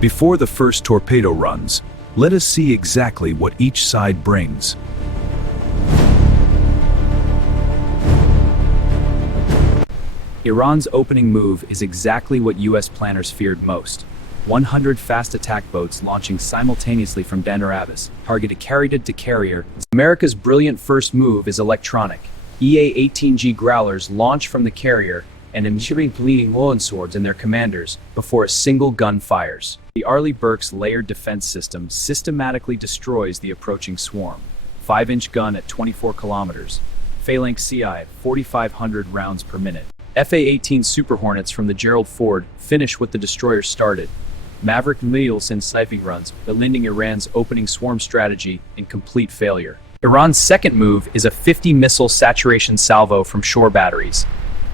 Before the first torpedo runs, let us see exactly what each side brings. Iran's opening move is exactly what US planners feared most. 100 fast attack boats launching simultaneously from Bandar Abbas, targeted carrier to carrier. America's brilliant first move is electronic. EA-18G Growlers launch from the carrier and immediately bleeding woolen swords and their commanders before a single gun fires. The Arleigh Burke's layered defense system systematically destroys the approaching swarm. 5-inch gun at 24 kilometers. Phalanx CI at 4,500 rounds per minute. FA-18 Super Hornets from the Gerald Ford finish what the destroyer started. Maverick missiles and sniping runs, eluding Iran's opening swarm strategy in complete failure. Iran's second move is a 50-missile saturation salvo from shore batteries.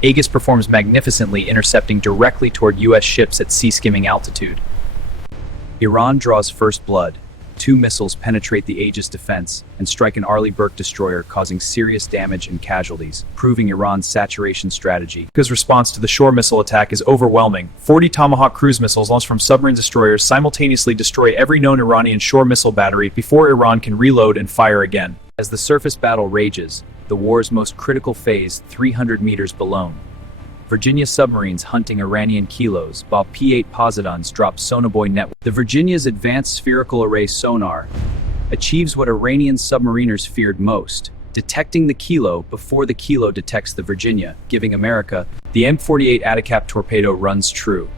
Aegis performs magnificently, intercepting directly toward US ships at sea-skimming altitude. Iran draws first blood. 2 missiles penetrate the Aegis defense and strike an Arleigh Burke destroyer, causing serious damage and casualties, proving Iran's saturation strategy. America's response to the shore missile attack is overwhelming. 40 Tomahawk cruise missiles launched from submarine destroyers simultaneously destroy every known Iranian shore missile battery before Iran can reload and fire again. As the surface battle rages, the war's most critical phase 300 meters below. Virginia submarines hunting Iranian kilos, while P-8 Poseidons drop sonobuoy network. The Virginia's advanced spherical array sonar achieves what Iranian submariners feared most, detecting the kilo before the kilo detects the Virginia, giving America the M48 Atacap torpedo runs true.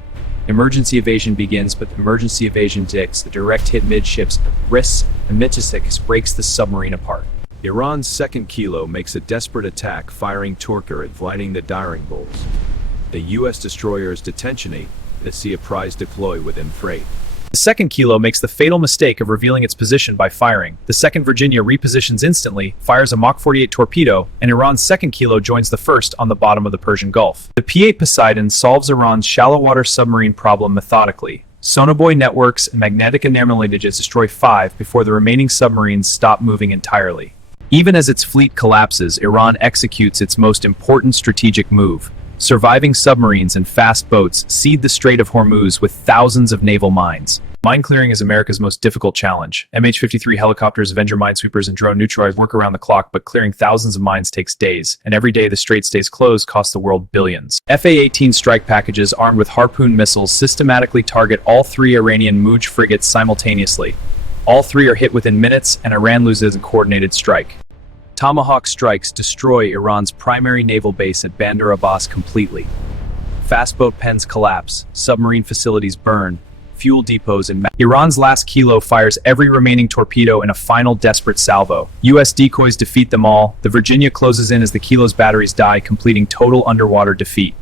Emergency evasion begins, but the emergency evasion dicks the direct hit midships, risks, and Mitzvah breaks the submarine apart. Iran's second kilo makes a desperate attack, firing Torker and lighting the diring bolts. The U.S. destroyer's detentionate to see a prize deploy within freight. The second kilo makes the fatal mistake of revealing its position by firing. The second Virginia repositions instantly, fires a Mach 48 torpedo, and Iran's second kilo joins the first on the bottom of the Persian Gulf. The P-8 Poseidon solves Iran's shallow water submarine problem methodically. Sonobuoy networks and magnetic enamel linkages destroy 5 before the remaining submarines stop moving entirely. Even as its fleet collapses, Iran executes its most important strategic move. Surviving submarines and fast boats seed the Strait of Hormuz with thousands of naval mines. Mine clearing is America's most difficult challenge. MH-53 helicopters, Avenger minesweepers, and drone neutralizers work around the clock, but clearing thousands of mines takes days, and every day the strait stays closed costs the world billions. FA-18 strike packages armed with Harpoon missiles systematically target all 3 Iranian Moudge frigates simultaneously. All 3 are hit within minutes, and Iran loses a coordinated strike. Tomahawk strikes destroy Iran's primary naval base at Bandar Abbas completely. Fast boat pens collapse, submarine facilities burn, fuel depots and Iran's last kilo fires every remaining torpedo in a final desperate salvo. US decoys defeat them all. The Virginia closes in as the kilo's batteries die, completing total underwater defeat.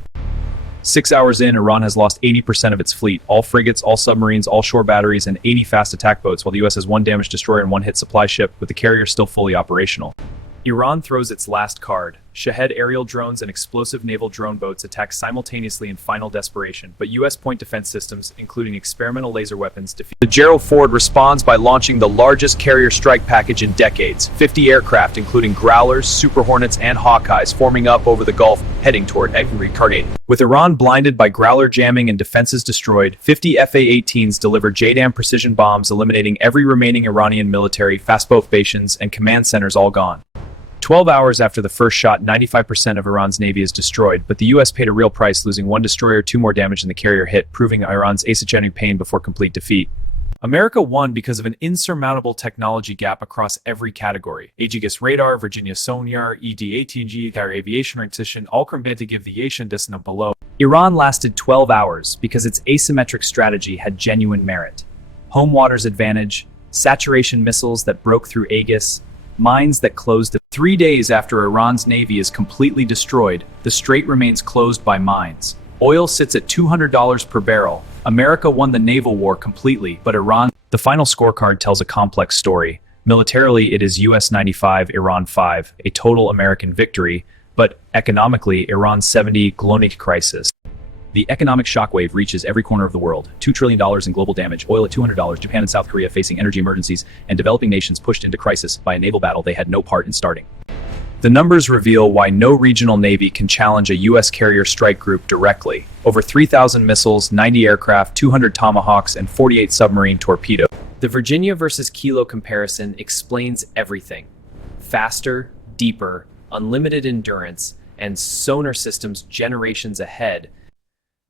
6 hours in, Iran has lost 80% of its fleet, all frigates, all submarines, all shore batteries, and 80 fast attack boats, while the US has 1 damaged destroyer and 1 hit supply ship, with the carrier still fully operational. Iran throws its last card. Shahed aerial drones and explosive naval drone boats attack simultaneously in final desperation, but US point defense systems, including experimental laser weapons, defeat. The Gerald Ford responds by launching the largest carrier strike package in decades. 50 aircraft, including Growlers, Super Hornets, and Hawkeyes, forming up over the Gulf, heading toward Aegis. With Iran blinded by Growler jamming and defenses destroyed, 50 FA-18s deliver JDAM precision bombs, eliminating every remaining Iranian military, fast boat stations, and command centers all gone. 12 hours after the first shot, 95% of Iran's navy is destroyed, but the US paid a real price, losing 1 destroyer, 2 more damage than the carrier hit, proving Iran's asymmetric pain before complete defeat. America won because of an insurmountable technology gap across every category. Aegis radar, Virginia sonar, ED-18G, their aviation recognition, all combined to give the aviation distance below. Iran lasted 12 hours because its asymmetric strategy had genuine merit. Home waters advantage, saturation missiles that broke through Aegis, mines that closed the 3 days after Iran's navy is completely destroyed, the strait remains closed by mines. Oil sits at $200 per barrel. America won the naval war completely, but Iran... The final scorecard tells a complex story. Militarily, it is US 95, Iran 5, a total American victory, but economically, Iran's 70 global crisis. The economic shockwave reaches every corner of the world. $2 trillion in global damage, oil at $200, Japan and South Korea facing energy emergencies, and developing nations pushed into crisis by a naval battle they had no part in starting. The numbers reveal why no regional navy can challenge a U.S. carrier strike group directly. Over 3,000 missiles, 90 aircraft, 200 Tomahawks, and 48 submarine torpedoes. The Virginia versus Kilo comparison explains everything. Faster, deeper, unlimited endurance, and sonar systems generations ahead.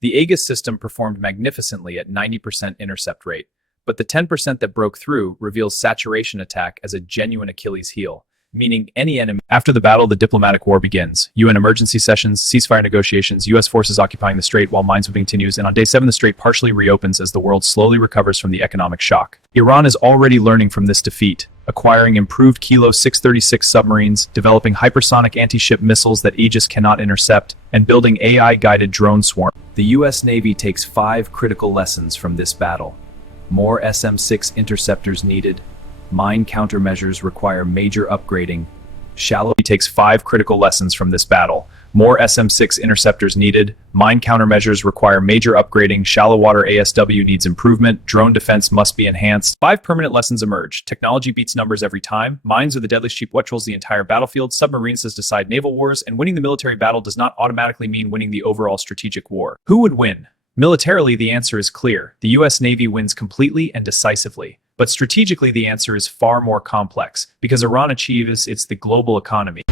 The Aegis system performed magnificently at 90% intercept rate, but the 10% that broke through reveals saturation attack as a genuine Achilles heel, meaning any enemy. After the battle, the diplomatic war begins. UN emergency sessions, ceasefire negotiations, U.S. forces occupying the strait while minesweeping continues, and on day 7 the strait partially reopens as the world slowly recovers from the economic shock. Iran is already learning from this defeat, acquiring improved Kilo 636 submarines, developing hypersonic anti-ship missiles that Aegis cannot intercept, and building AI-guided drone swarms. The U.S. Navy takes 5 critical lessons from this battle. More SM-6 interceptors needed. Mine countermeasures require major upgrading. Shallow takes 5 critical lessons from this battle. More SM-6 interceptors needed. Mine countermeasures require major upgrading. Shallow water ASW needs improvement. Drone defense must be enhanced. 5 permanent lessons emerge. Technology beats numbers every time. Mines are the deadliest cheap what trolls the entire battlefield. Submarines decide naval wars, and winning the military battle does not automatically mean winning the overall strategic war. Who would win? Militarily, the answer is clear. The U.S. Navy wins completely and decisively. But strategically, the answer is far more complex, because Iran achieves the global economy.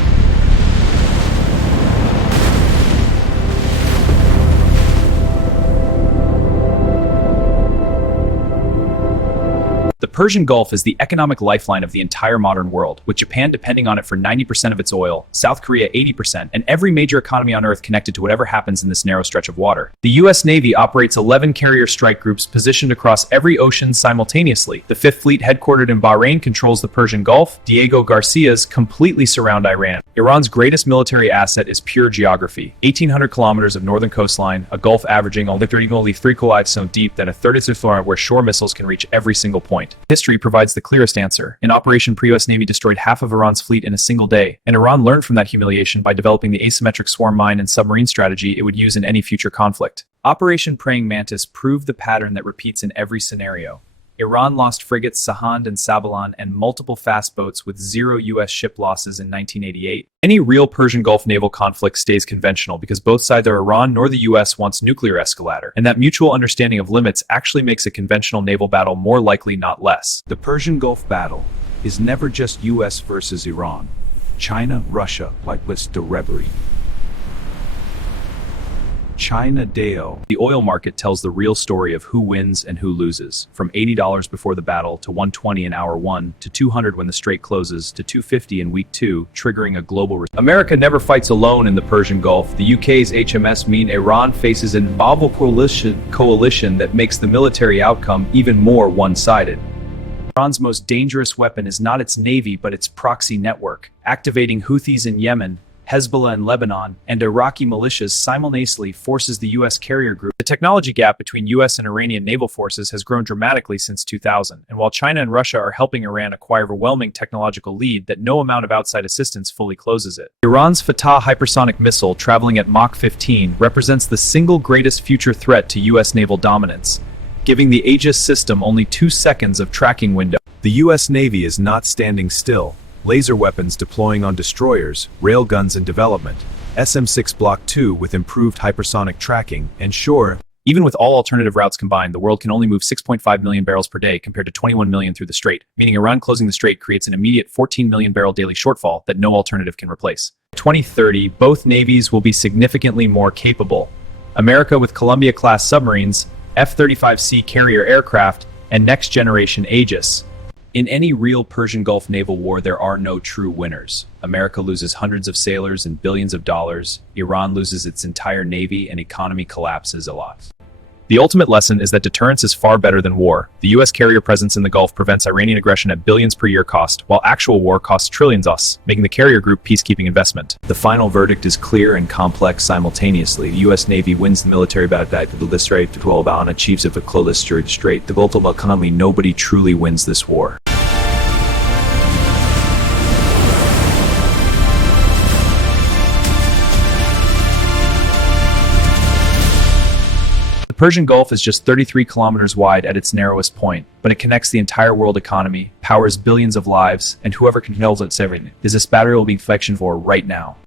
The Persian Gulf is the economic lifeline of the entire modern world, with Japan depending on it for 90% of its oil, South Korea 80%, and every major economy on Earth connected to whatever happens in this narrow stretch of water. The U.S. Navy operates 11 carrier strike groups positioned across every ocean simultaneously. The 5th Fleet, headquartered in Bahrain, controls the Persian Gulf. Diego Garcia's completely surround Iran. Iran's greatest military asset is pure geography. 1,800 kilometers of northern coastline, a gulf averaging only 3 kilometers so deep that a third is where shore missiles can reach every single point. History provides the clearest answer. In Operation Pre-US Navy destroyed half of Iran's fleet in a single day, and Iran learned from that humiliation by developing the asymmetric swarm mine and submarine strategy it would use in any future conflict. Operation Praying Mantis proved the pattern that repeats in every scenario. Iran lost frigates Shahed and Sabalan and multiple fast boats with 0 U.S. ship losses in 1988. Any real Persian Gulf naval conflict stays conventional because both sides are Iran nor the U.S. wants nuclear escalator, and that mutual understanding of limits actually makes a conventional naval battle more likely, not less. The Persian Gulf battle is never just U.S. versus Iran. China, Russia, like list the reverie. China Deo. The oil market tells the real story of who wins and who loses. From $80 before the battle to $120 in hour 1 to $200 when the strait closes to $250 in week 2, triggering a global. America never fights alone in the Persian Gulf. The UK's HMS mean Iran faces an involved coalition that makes the military outcome even more one-sided. Iran's most dangerous weapon is not its navy but its proxy network, activating Houthis in Yemen, Hezbollah in Lebanon, and Iraqi militias simultaneously forces the U.S. carrier group. The technology gap between U.S. and Iranian naval forces has grown dramatically since 2000, and while China and Russia are helping Iran acquire a overwhelming technological lead that no amount of outside assistance fully closes it. Iran's Fattah hypersonic missile, traveling at Mach 15, represents the single greatest future threat to U.S. naval dominance, giving the Aegis system only 2 seconds of tracking window. The U.S. Navy is not standing still. Laser weapons deploying on destroyers, railguns in development, SM-6 Block 2 with improved hypersonic tracking, and sure, even with all alternative routes combined, the world can only move 6.5 million barrels per day compared to 21 million through the strait, meaning Iran closing the strait creates an immediate 14 million barrel daily shortfall that no alternative can replace. By 2030, both navies will be significantly more capable. America with Columbia-class submarines, F-35C carrier aircraft, and next-generation Aegis. In any real Persian Gulf naval war, there are no true winners. America loses hundreds of sailors and billions of dollars. Iran loses its entire navy and economy collapses a lot. The ultimate lesson is that deterrence is far better than war. The U.S. carrier presence in the Gulf prevents Iranian aggression at billions per year cost, while actual war costs trillions us, making the carrier group peacekeeping investment. The final verdict is clear and complex simultaneously. The U.S. Navy wins the military battle to the strait to 12 and achieves a closed strait. The global economy, nobody truly wins this war. The Persian Gulf is just 33 kilometers wide at its narrowest point, but it connects the entire world economy, powers billions of lives, and whoever controls its everything. Is this battery will be infection for right now.